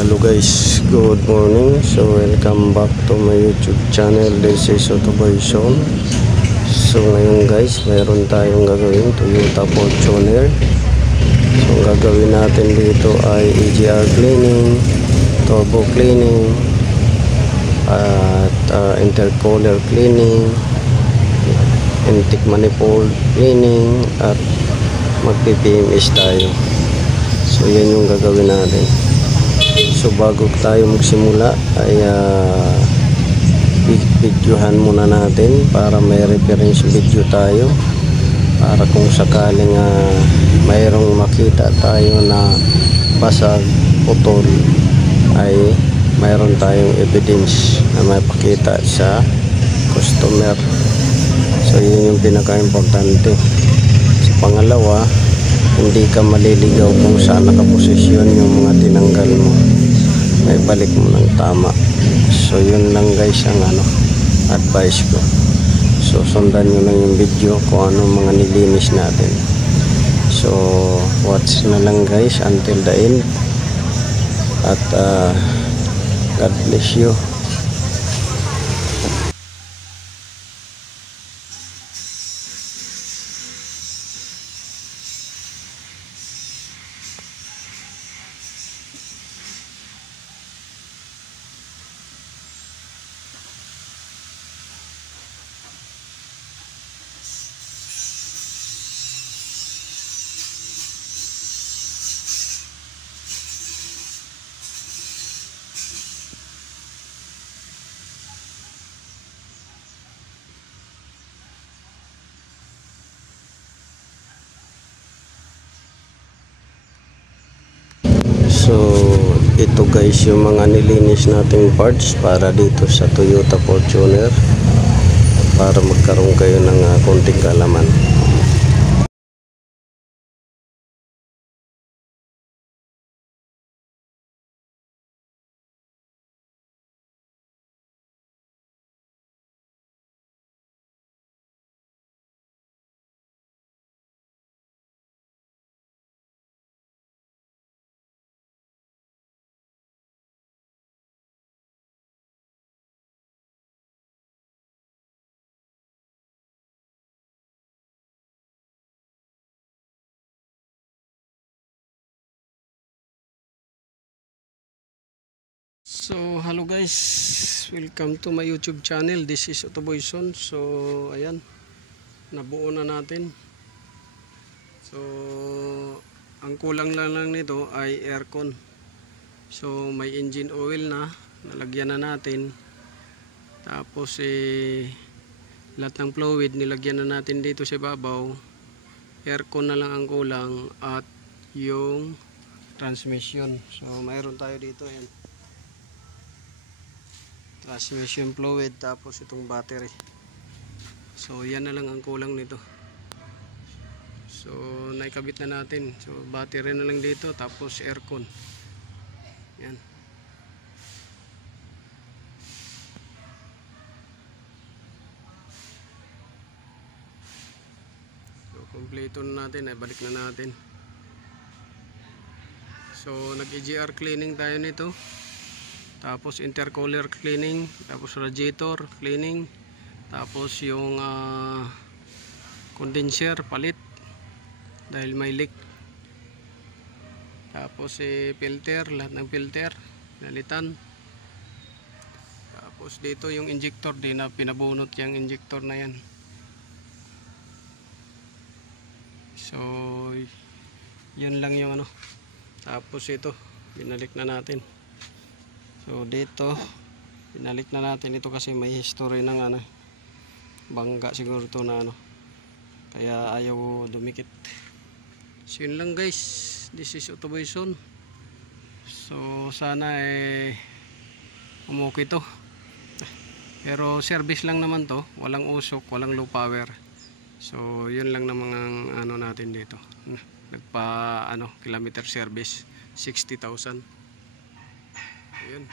Hello guys, good morning. So welcome back to my YouTube channel. This is Autoboyson. So ngayon guys, mayroon tayong gagawin Toyota Fortuner. So ang gagawin natin dito ay EGR cleaning, turbo cleaning, at intercooler cleaning, intake manifold cleaning, at mag-PPMS tayo. So yan yung gagawin natin. So bago tayo magsimula ay videohan muna natin para may reference video tayo, para kung sakaling mayroong makita tayo na basag, putol, ay mayroon tayong evidence na may pakita sa customer. So yun yung pinaka-importante. So pangalawa, hindi ka maliligaw kung saan nakaposisyon yung mga tinanggal mo, may balik mo ng tama. So yun lang guys ang advice ko. So sundan nyo lang yung video kung ano mga nilinis natin. So watch na lang guys until the end, at God bless you. So ito guys yung mga nilinis nating parts para dito sa Toyota Fortuner, para magkaroon kayo ng konting kaalaman. So hello guys, welcome to my YouTube channel. This is Autoboyson. So ayan, nabuo na natin. So ang kulang lang nito ay aircon. So may engine oil na, nalagyan na natin. Tapos lahat ng fluid nilagyan na natin dito sa babaw. Aircon na lang ang kulang, at yung transmission. So mayroon tayo dito, ayan, transmission fluid, tapos itong battery. So yan na lang ang kulang nito. So naikabit na natin. So battery na lang dito, tapos aircon. Yan. So kompleto na natin, ay balik na natin. So nag-EGR cleaning tayo nito, tapos intercooler cleaning, tapos radiator cleaning, tapos yung condenser palit dahil may leak, tapos filter, lahat ng filter nalitan. Tapos dito yung injector din na pinabunot, yung injector na yan. So yun lang yung tapos ito binalik na natin. So dito pinalik na natin ito kasi may history ng bangga siguro ito na kaya ayaw dumikit. So yun lang guys, this is Autoboyson. So sana umukay to, pero service lang naman to, walang usok, walang low power. So yun lang naman ang natin dito. Nagpa kilometer service 60,000. Ayun.